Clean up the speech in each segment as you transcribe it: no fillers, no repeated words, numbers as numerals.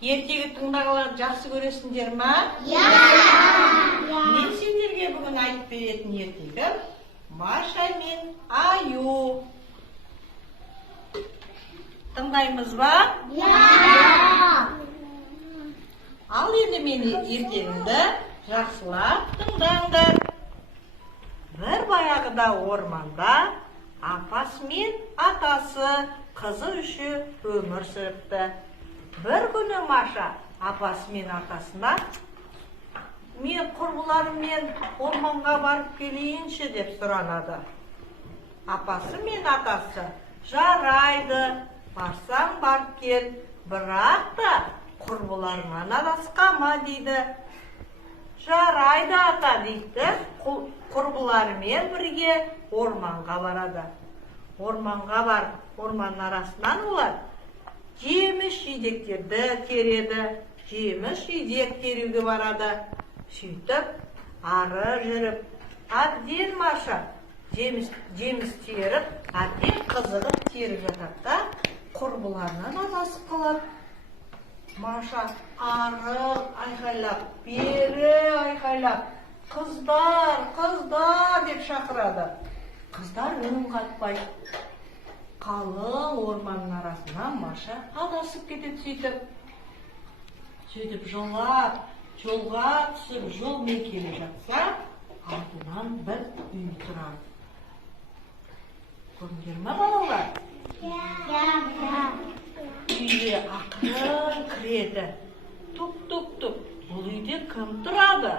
Ертегі тыңдағыларды жақсы көресіңдер ма? Мен сендерге бүгін айтып беретін ертегім Маша мен Аю. Тыңдаймыз ба? Ал енді мен ертегімді жақсылап тыңдаңдар. Бір баяғыда орманда апасы мен атасы қызы үшеу өмір сүріпті. Бір күні Маша апасы мен атасына мен құрбыларыммен орманға барып келейінші деп сұранады. Апасы мен атасы жарайды, барсаң барып кел, бірақ та құрбыларыңнан адасқама дейді. Жарайды ата дейді, құрбыларымен бірге орманға барады. Орманға барып, орманның арасынан олар жеміс-жидектерді тереді, жеміс-жидек теруге барады. Сөйтіп, ары жүріп, әбден Маша жеміс теріп, әбден қызығып теріп жатады да, құрбыларынан адасып қалады. Маша ары айқайлап, бері айқайлап, қыздар деп шақырады. Қыздар үнін қатпай. Қалың орманның арасынан Маша адасып кетеді сөйтіп жолға түсіп жолмен келе жатса, артынан бір үй тұрады. Көрдіңдер ме балалар? Үйге ақырын кіреді. Тук. Бұл үйде кім тұрады?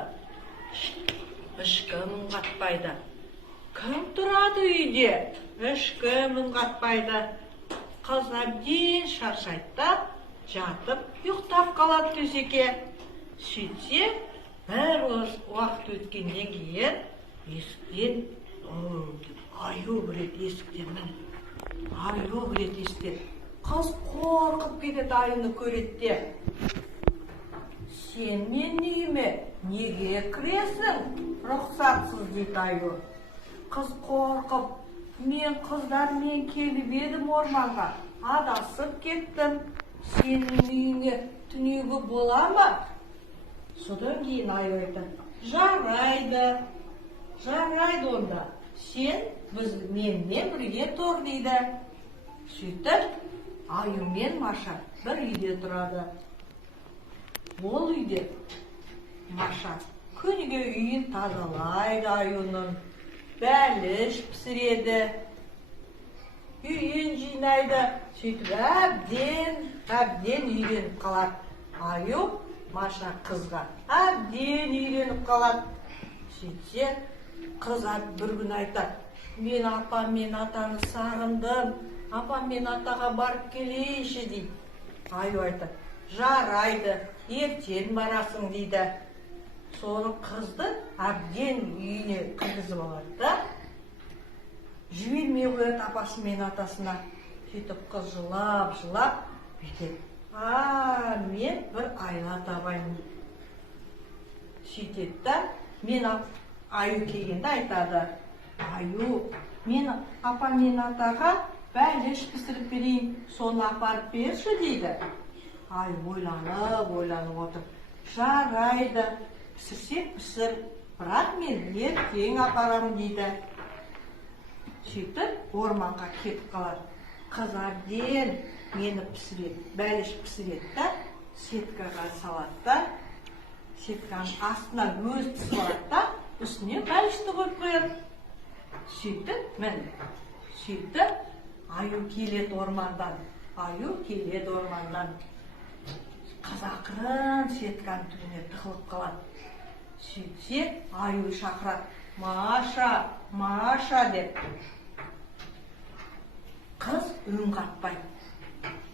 Ешкім үн қатпайды. Кім тұрады үйде? Ешкім үн қатпайды. Қыз әбден шаршайды, жатып, ұйықтап қалады төсекке. Сөйтсе, бір уақыт өткеннен кейін есіктен Аю кіреді есіктен. Аю кіреді есіктен. Қыз қорқып кетеді Аюны көреді. Сен менің үйіме неге кіресің? Рұқсатсыз дейді Аю. Қыз қорқып, мен қыздармен келіп едім орманға, адасып кеттім. Сенің үйіңе түнеуге бола ма? Содан кейін Аю айтады, жарайды онда. Сен менімен бірге тұр дейді. Сөйтіп, Аю мен Маша бір үйде тұрады. Ол үйде Маша күніге үйін тазалайды Аюның, бәліш пісіреді, үйін жинайды. Сөйтіп әбден үйреніп қалады. Аю Маша қызға әбден үйреніп қалады. Сөйтсе, қыз бір күн айтады, мен апам мен атаны сағындым, апам мен атаға барып келейші дейді. Аю айтады, жарайды, ертең барасың дейді. Соны қызды әбден үйіне кіргізіп алады да, жібермей қояды апасы мен атасына. Сөйтіп қыз жылап бүйтеді. Мен бір айла табайын. Сөйтеді да, мен Аю келгенде айтады, Аю, мен апам мен атаға бәліш пісіріп берейін, соны апарып берші дейді. Аю ойланып отыр. Жарайды, пісірсек пісір, бірақ мен ертең апарамын дейді. Сөйтіп орманға кетіп қалады. Қыз әбден мені пісіреді, бәліш пісіреді да, сеткаға салады да, сетканың астына өз түсіп алады да, үстіне бәлішті қойып қояды. Сөйтіп, Аю келеді ормандан. Қыз ақырын сетканың түбіне тығылып қалады. Сөйтсе, Аю шақырады, Маша деп. Қыз үн қатпайды.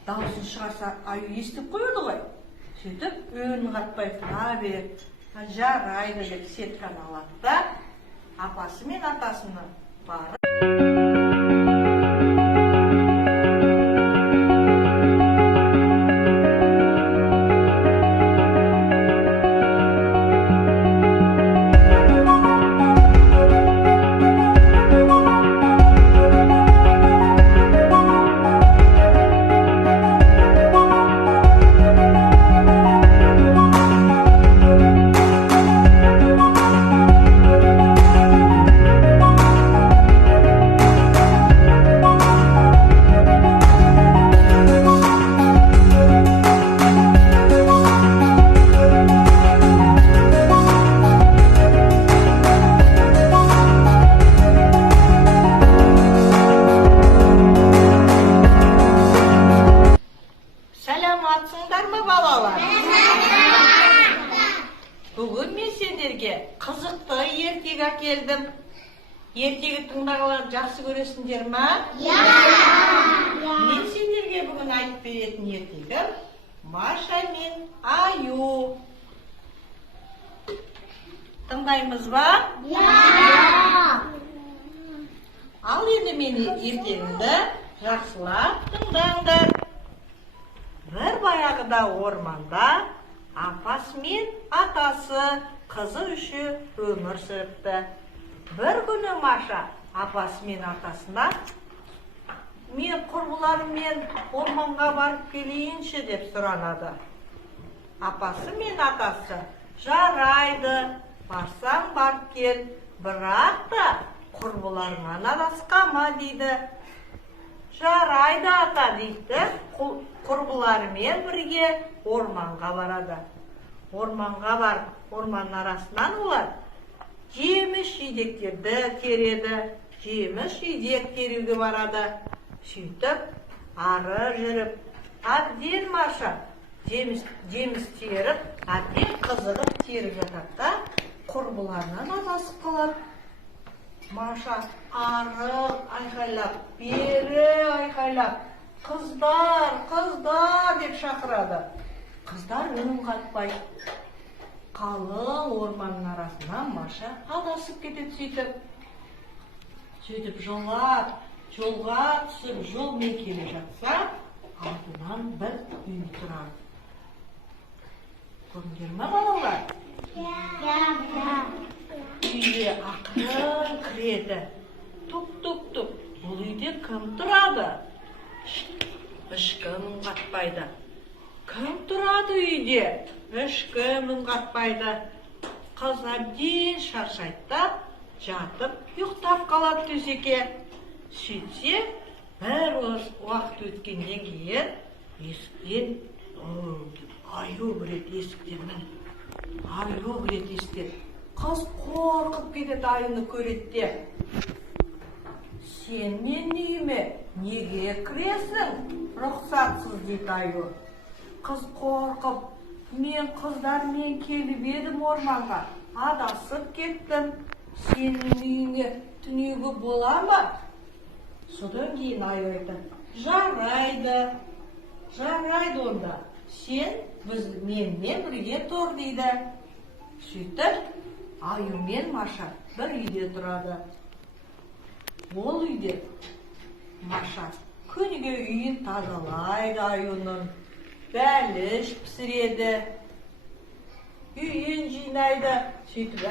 Даусын шығарса, Аю естіп қояды ғой. Сөйтіп, үн қатпайды, тұра береді. Жарайды деп сетканы алады да, апасы мен атасына барып. сендерге қызықты ертегі әкелдім. Ертегі тыңдағанды жақсы көресіңдер ма? Мен сендерге бүгін айтып беретін ертегім Маша мен Аю. Тыңдаймыз ба? Ал енді мені ертегімді жақсылап тыңдаңдар. Бір баяғыда орманда апасы мен атасы қызы үші өмір сүріпті. Бір күні Маша апасы мен атасына мен құрбыларыммен орманға барып келейінші деп сұранады. Апасы мен атасы жарайды, барсаң барып кел, бірақ та құрбыларыңнан адасқама дейді. Жарайды ата дейді, құрбыларымен бірге орманға барады. Орманға барып, орманның арасынан олар жеміс-жидектерді тереді, жеміс-жидек теруге барады. Сөйтіп, ары жүріп, әбден Маша жеміс теріп, әбден қызығып теріп жатады да, құрбыларынан адасып қалады. Маша ары айқайлап, бері айқайлап, қыздар, қыздар деп шақырады. Қыздар үнін қатпай. Қалың орманның арасынан Маша адасып кетеді сөйтіп. Жолға түсіп, жолмен келе жатса, алдынан бір үй тұрады. Көрдіңдер ме балалар? Үйге ақырын кіреді. Тук-тук-тук. Бұл үйде кім тұрады? Ешкім үн қатпайды. Кім тұрады үйде? Ешкім үн қатпайды. Қыз әбден шаршайды, жатып, ұйықтап қалады төсекке. Сөйтсе, бір уақыт өткеннен кейін есіктен Аю кіреді есіктен. Аю кіреді есіктен. Қыз қорқып кетеді Аюны көреді. Сен менің үйіме неге кіресің? Рұқсатсыз дейді Аю. Қыз қорқып, мен қыздармен келіп едім орманға, адасып кеттім. Сенің үйіңе түнеуге бола ма? Содан кейін Аю айтады, жарайды онда. Сен менімен бірге тұр дейді. Сөйтіп, Аю мен Маша бір үйде тұрады. Ол үйде Маша күніге үйін тазалайды Аюның, бәліш пісіреді, үйін жинайды. Сөйтіп,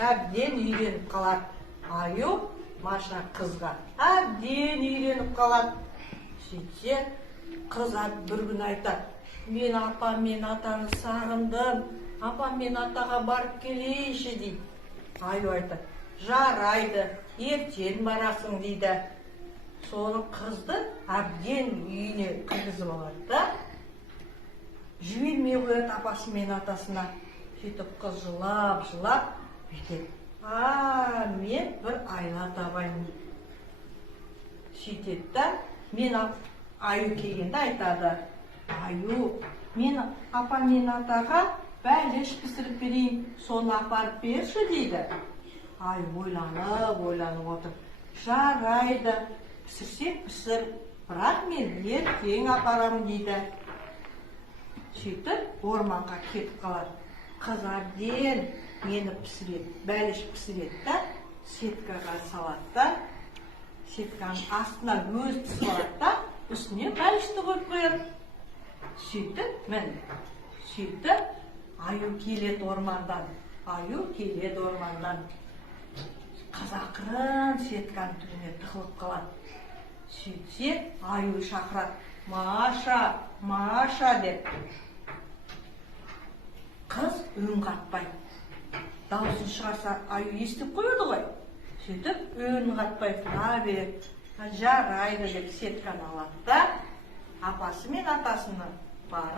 әбден үйреніп қалады. Аю Маша қызға әбден үйреніп қалады. Сөйтсе, қыз бір күн айтады, мен апам мен атаны сағындым, апам мен атаға барып келейші дейді. Аю айтады, жарайды, ертең барасың дейді. Соның қызды әбден үйіне кіргізіп алады да, жібермей қояды апасы мен атасына. Сөйтіп қыз жылап бүйтеді. Мен бір айла табайын. Сөйтеді да, мен Аю келгенде айтады, Аю, мен апам мен атаға бәліш пісіріп берейін, соны апарып берші дейді. Аю ойланып отыр. Жарайды, пісірсең пісір, бірақ мен ертең апарамын дейді. Сөйтіп, орманға кетіп қалады. Қыз әбден мені пісіреді, бәліш пісіреді да, сеткаға салады да, сетканың астына өз түсіп алады да, үстіне бәлішті қойып қояды. Сөйтіп, Аю келеді ормандан. Қыз ақырын сетканың түбіне тығылып қалады. Сөйтсе, Аю шақырады, Маша деп. Қыз үн қатпайды. Дауысын шығарса, Аю естіп қояды ғой. Сөйтіп, үн қатпай тұра береді. Жарайды деп сетканы алады да, апасы мен атасының барып